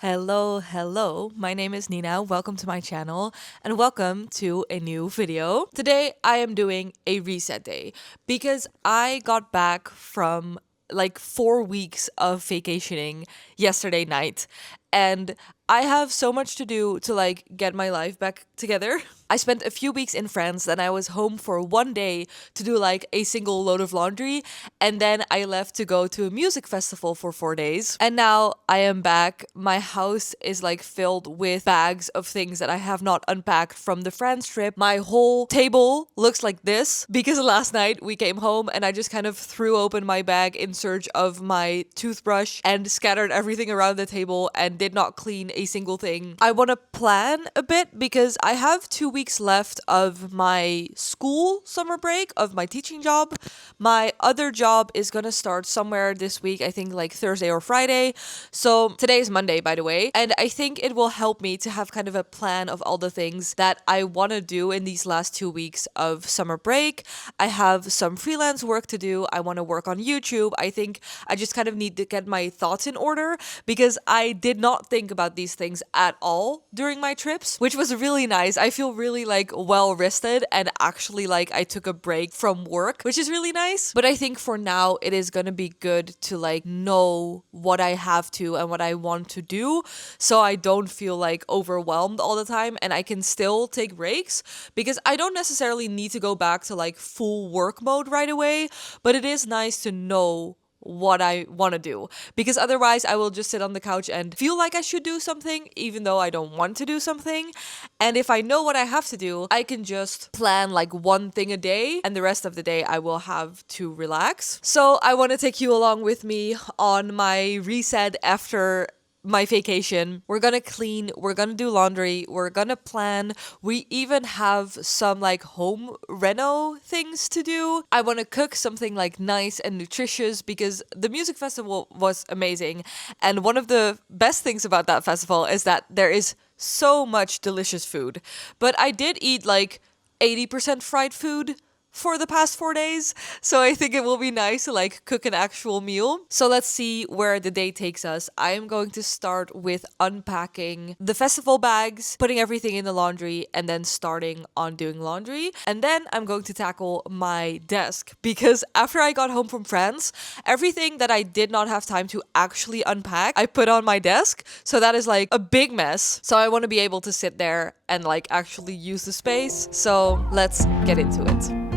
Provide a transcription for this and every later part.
Hello. My name is Nina. Welcome to my channel and welcome to a new video. Today I am doing a reset day because I got back from like 4 weeks of vacationing yesterday night and I have so much to do to like get my life back together. I spent a few weeks in France, then I was home for one day to do like a single load of laundry, and then I left to go to a music festival for 4 days. And now I am back. My house is like filled with bags of things that I have not unpacked from the France trip. My whole table looks like this because last night we came home and I just kind of threw open my bag in search of my toothbrush and scattered everything around the table and did not clean a single thing. I want to plan a bit because I have 2 weeks left of my school summer break of my teaching job. My other job is gonna start somewhere this week, I think like Thursday or Friday. So today is Monday, by the way, and I think it will help me to have kind of a plan of all the things that I want to do in these last 2 weeks of summer break. I have some freelance work to do. I want to work on YouTube. I think I just kind of need to get my thoughts in order because I did not think about these things at all during my trips, which was really nice. I feel really like well rested and actually like I took a break from work, which is really nice. But I think for now it is gonna be good to like know what I have to and what I want to do so I don't feel like overwhelmed all the time and I can still take breaks because I don't necessarily need to go back to like full work mode right away, but it is nice to know what I want to do because otherwise I will just sit on the couch and feel like I should do something even though I don't want to do something. And if I know what I have to do, I can just plan like one thing a day and the rest of the day I will have to relax. So I want to take you along with me on my reset after my vacation. We're gonna clean, we're gonna do laundry, we're gonna plan. We even have some like home reno things to do. I want to cook something like nice and nutritious because the music festival was amazing. And one of the best things about that festival is that there is so much delicious food. But I did eat like 80% fried food for the past 4 days. So I think it will be nice to like cook an actual meal. So let's see where the day takes us. I am going to start with unpacking the festival bags, putting everything in the laundry, and then starting on doing laundry. And then I'm going to tackle my desk because after I got home from France, everything that I did not have time to actually unpack, I put on my desk. So that is like a big mess. So I want to be able to sit there and like actually use the space. So let's get into it.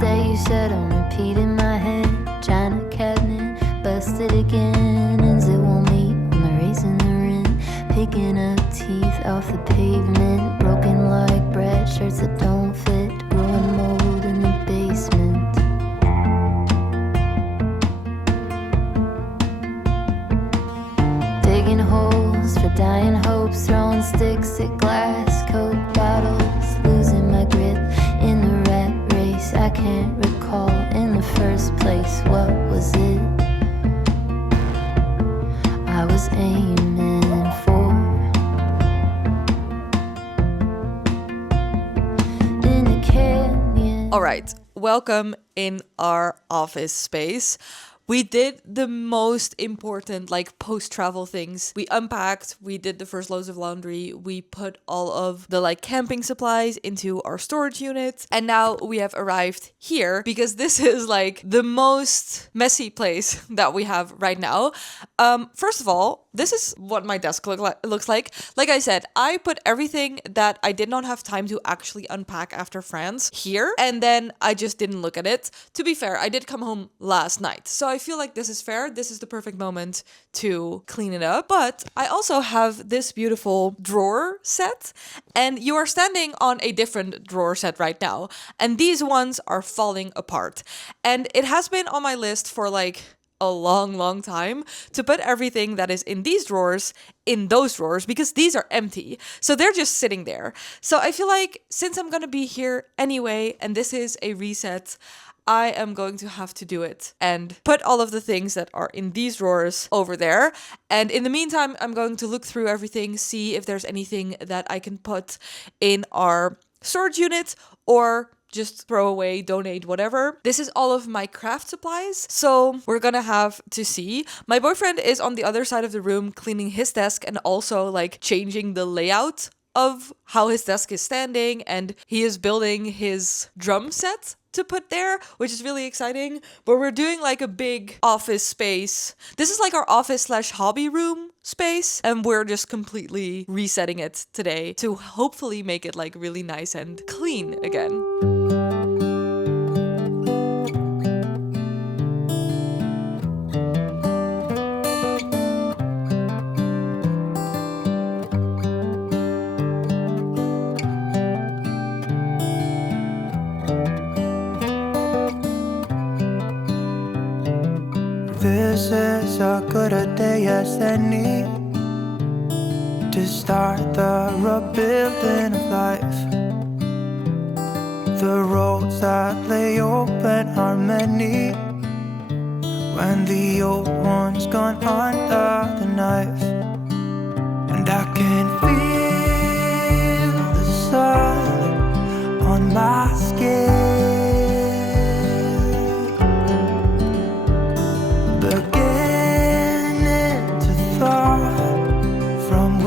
That you said on repeat in my head. China cabinet, busted again. Ends it won't meet on the raisin the rim. Picking up teeth off the pavement. Broken like bread, shirts that don't fit. Growing mold in the basement. Digging holes for dying hopes. Throwing sticks at glass, Coke bottles. Losing my grip in the rat race. I can't recall in the first place what was it I was aiming for. In a canyon. All right, welcome in our office space. We did the most important like post-travel things. We unpacked, we did the first loads of laundry, we put all of the like camping supplies into our storage unit, and now we have arrived here because this is like the most messy place that we have right now. First of all, this is what my desk looks like. Like I said, I put everything that I did not have time to actually unpack after France here, and then I just didn't look at it. To be fair, I did come home last night, so I feel like this is fair. This is the perfect moment to clean it up. But I also have this beautiful drawer set, and you are standing on a different drawer set right now, and these ones are falling apart. And it has been on my list for like a long time to put everything that is in these drawers in those drawers because these are empty. So they're just sitting there. So I feel like since I'm gonna be here anyway, and this is a reset, I am going to have to do it and put all of the things that are in these drawers over there. And in the meantime, I'm going to look through everything, see if there's anything that I can put in our storage unit, or just throw away, donate, whatever. This is all of my craft supplies. So we're gonna have to see. My boyfriend is on the other side of the room cleaning his desk and also like changing the layout of how his desk is standing, and he is building his drum set to put there, which is really exciting. But we're doing like a big office space. This is like our office/hobby room space, and we're just completely resetting it today to hopefully make it like really nice and clean again. This is as good a day as any to start the rebuilding of life. The roads that lay open are many when the old one's gone under the knife. And I can feel the sun on my skin,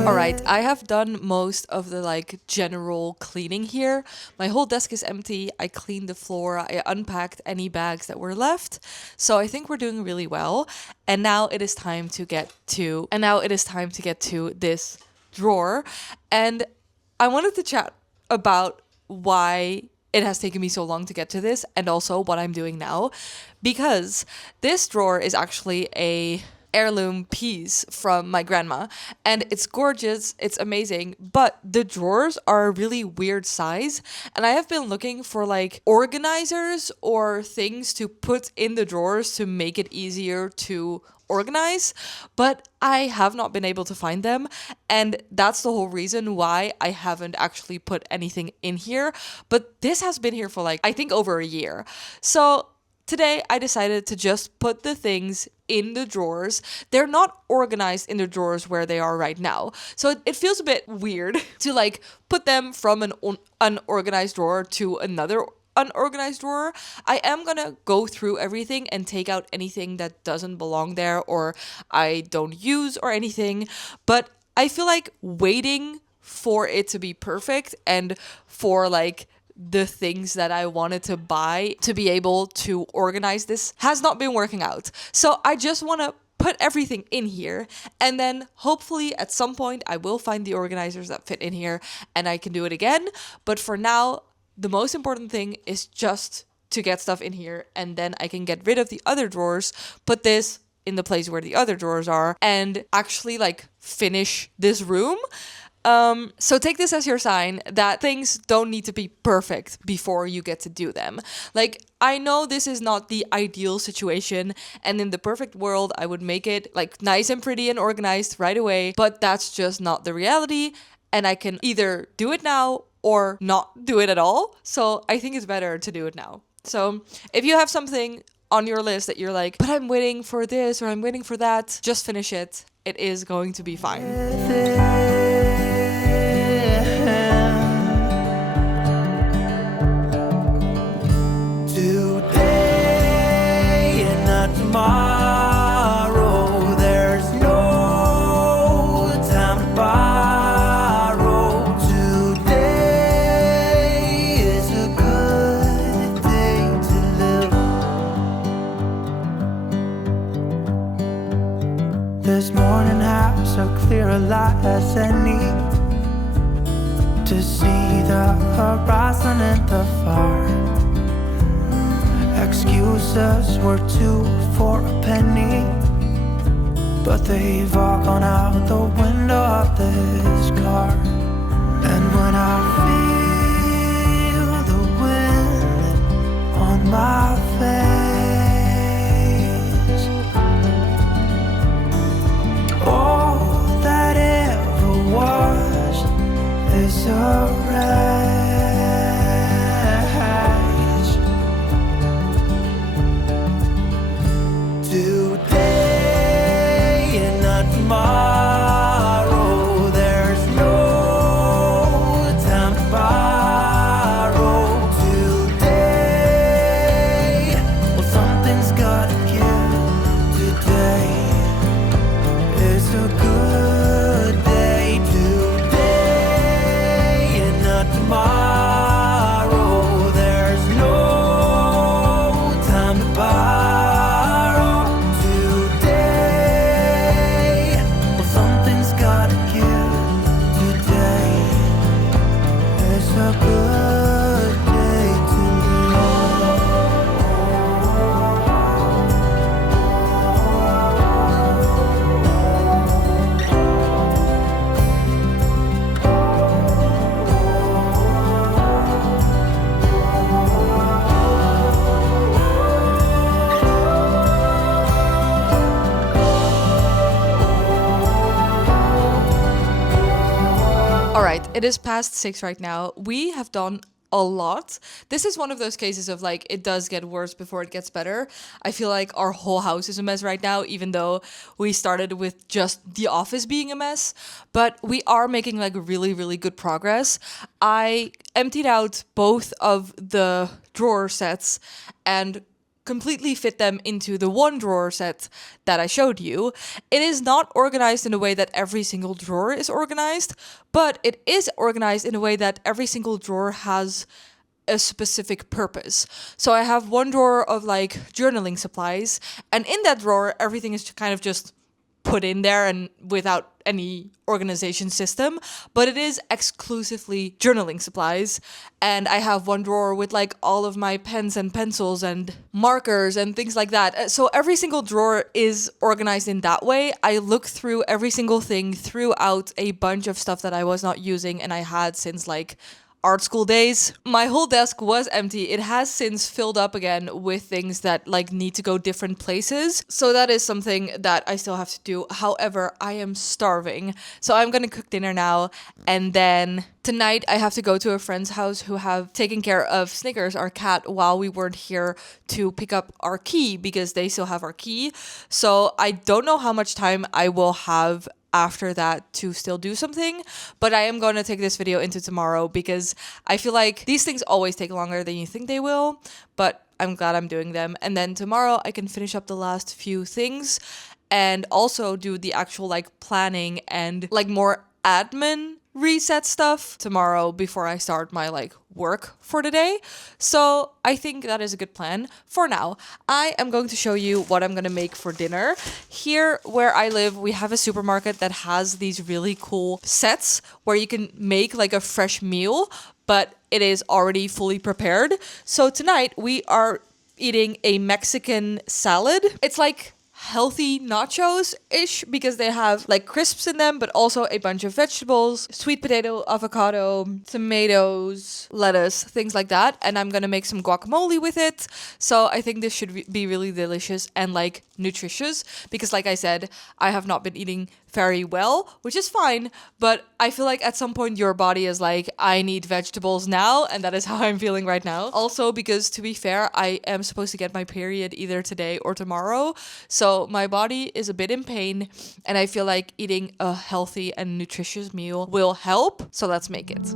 Alright, I have done most of the like general cleaning here. My whole desk is empty. I cleaned the floor. I unpacked any bags that were left. So I think we're doing really well. And now it is time to get to this drawer. And I wanted to chat about why it has taken me so long to get to this and also what I'm doing now, because this drawer is actually a heirloom piece from my grandma, and it's gorgeous, it's amazing, but the drawers are a really weird size, and I have been looking for like organizers or things to put in the drawers to make it easier to organize, but I have not been able to find them, and that's the whole reason why I haven't actually put anything in here. But this has been here for like I think over a year. So today I decided to just put the things in the drawers. They're not organized in the drawers where they are right now. So it feels a bit weird to like put them from an unorganized drawer to another unorganized drawer. I am gonna go through everything and take out anything that doesn't belong there or I don't use or anything. But I feel like waiting for it to be perfect and for like the things that I wanted to buy to be able to organize this has not been working out. So I just want to put everything in here, and then hopefully at some point I will find the organizers that fit in here and I can do it again. But for now, the most important thing is just to get stuff in here, and then I can get rid of the other drawers, put this in the place where the other drawers are, and actually like finish this room. So take this as your sign that things don't need to be perfect before you get to do them. Like, I know this is not the ideal situation, and in the perfect world, I would make it like nice and pretty and organized right away, but that's just not the reality, and I can either do it now or not do it at all. So I think it's better to do it now. So if you have something on your list that you're like, but I'm waiting for this or I'm waiting for that, just finish it. It is going to be fine. Tomorrow, there's no time to borrow. Today is a good day to live. This morning has so clear a light as any to see the horizon and the far. Excuses were 2 for a penny, but they've all gone out the window of this car. And when I feel the wind on my face, all that ever was is a wreck. Tomorrow, there's no time to buy. It is past 6 right now. We have done a lot. This is one of those cases of like it does get worse before it gets better. I feel like our whole house is a mess right now, even though we started with just the office being a mess. But we are making like really, really good progress. I emptied out both of the drawer sets and completely fit them into the one drawer set that I showed you. It is not organized in a way that every single drawer is organized, but it is organized in a way that every single drawer has a specific purpose. So I have one drawer of like journaling supplies, and in that drawer, everything is kind of just put in there and without any organization system, but it is exclusively journaling supplies. And I have one drawer with like all of my pens and pencils and markers and things like that. So every single drawer is organized in that way. I look through every single thing, throughout a bunch of stuff that I was not using and I had since like art school days. My whole desk was empty. It has since filled up again with things that like need to go different places. So that is something that I still have to do. However, I am starving. So I'm gonna cook dinner now, and then tonight I have to go to a friend's house who have taken care of Snickers, our cat, while we weren't here to pick up our key because they still have our key. So I don't know how much time I will have after that to still do something, but I am going to take this video into tomorrow because I feel like these things always take longer than you think they will, but I'm glad I'm doing them. And then tomorrow I can finish up the last few things and also do the actual like planning and like more admin reset stuff tomorrow before I start my like work for the day. So I think that is a good plan. For now, I am going to show you what I'm going to make for dinner. Here where I live, we have a supermarket that has these really cool sets where you can make like a fresh meal, but it is already fully prepared. So tonight we are eating a Mexican salad. It's like healthy nachos-ish because they have like crisps in them, but also a bunch of vegetables, sweet potato, avocado, tomatoes, lettuce, things like that. And I'm gonna make some guacamole with it. So I think this should be really delicious and like nutritious because like I said, I have not been eating very well, which is fine, but I feel like at some point your body is like, I need vegetables now, and that is how I'm feeling right now. Also, because to be fair, I am supposed to get my period either today or tomorrow, so my body is a bit in pain, and I feel like eating a healthy and nutritious meal will help, so let's make it.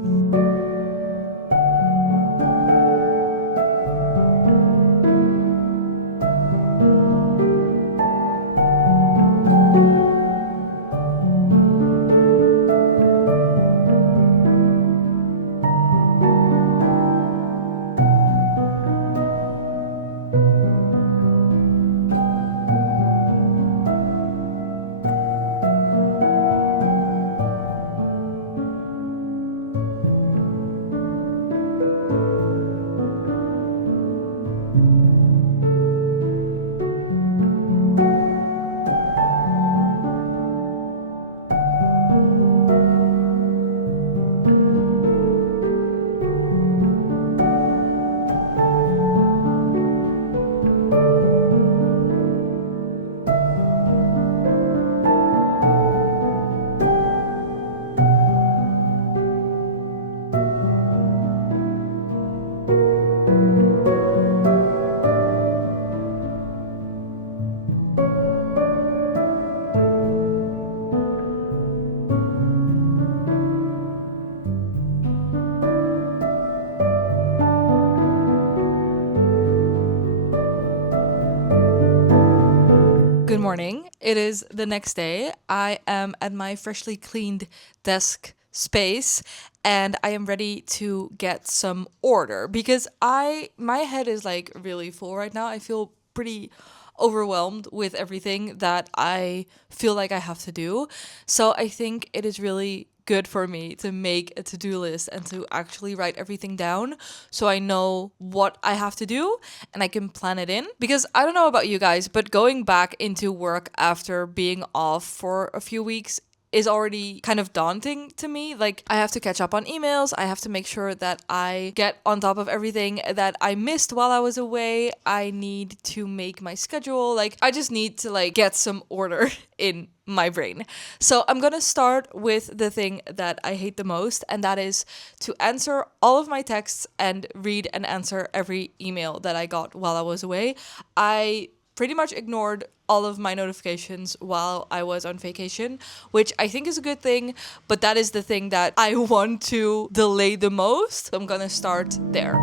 Good morning. It is the next day. I am at my freshly cleaned desk space and I am ready to get some order because my head is like really full right now. I feel pretty overwhelmed with everything that I feel like I have to do. So I think it is really good for me to make a to-do list and to actually write everything down so I know what I have to do and I can plan it in. Because I don't know about you guys, but going back into work after being off for a few weeks is already kind of daunting to me. Like, I have to catch up on emails. I have to make sure that I get on top of everything that I missed while I was away. I need to make my schedule. Like, I just need to like get some order in my brain. So I'm gonna start with the thing that I hate the most, and that is to answer all of my texts and read and answer every email that I got while I was away. I pretty much ignored all of my notifications while I was on vacation, which I think is a good thing, but that is the thing that I want to delay the most. I'm gonna start there.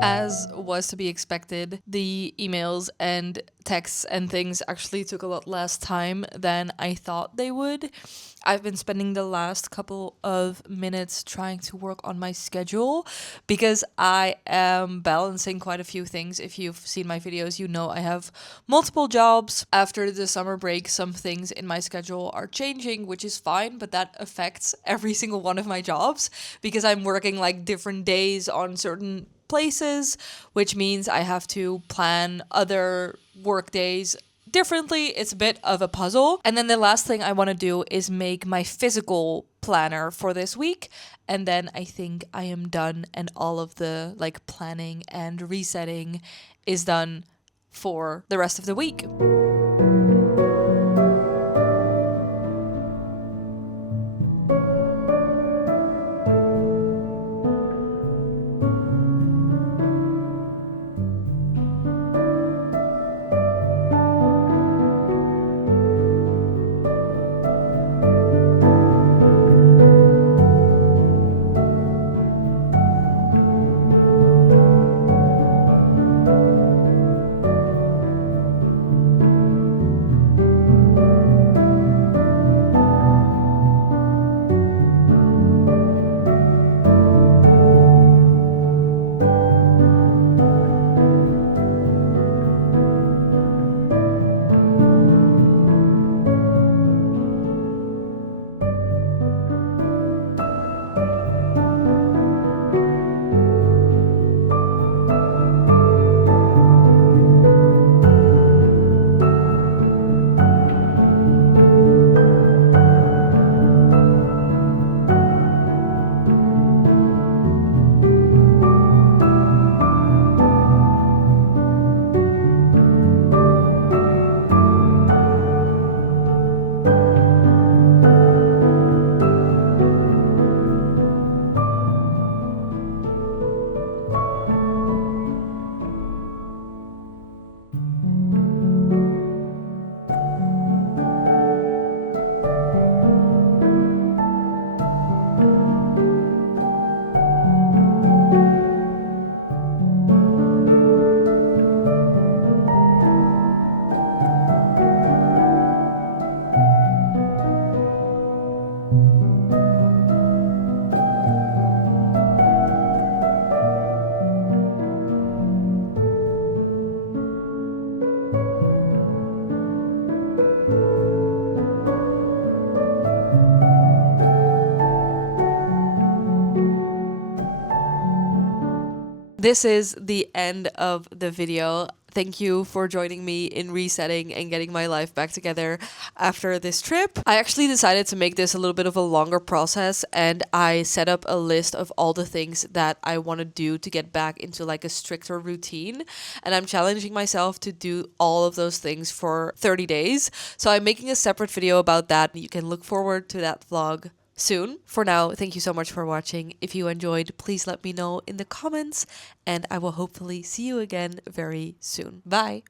As was to be expected, the emails and texts and things actually took a lot less time than I thought they would. I've been spending the last couple of minutes trying to work on my schedule because I am balancing quite a few things. If you've seen my videos, you know I have multiple jobs. After the summer break, some things in my schedule are changing, which is fine, but that affects every single one of my jobs because I'm working like different days on certain places, which means I have to plan other work days differently. It's a bit of a puzzle. And then the last thing I want to do is make my physical planner for this week. And then I think I am done, and all of the like planning and resetting is done for the rest of the week. This is the end of the video. Thank you for joining me in resetting and getting my life back together after this trip. I actually decided to make this a little bit of a longer process, and I set up a list of all the things that I want to do to get back into like a stricter routine. And I'm challenging myself to do all of those things for 30 days. So I'm making a separate video about that. You can look forward to that vlog soon. For now, thank you so much for watching. If you enjoyed, please let me know in the comments, and I will hopefully see you again very soon. Bye!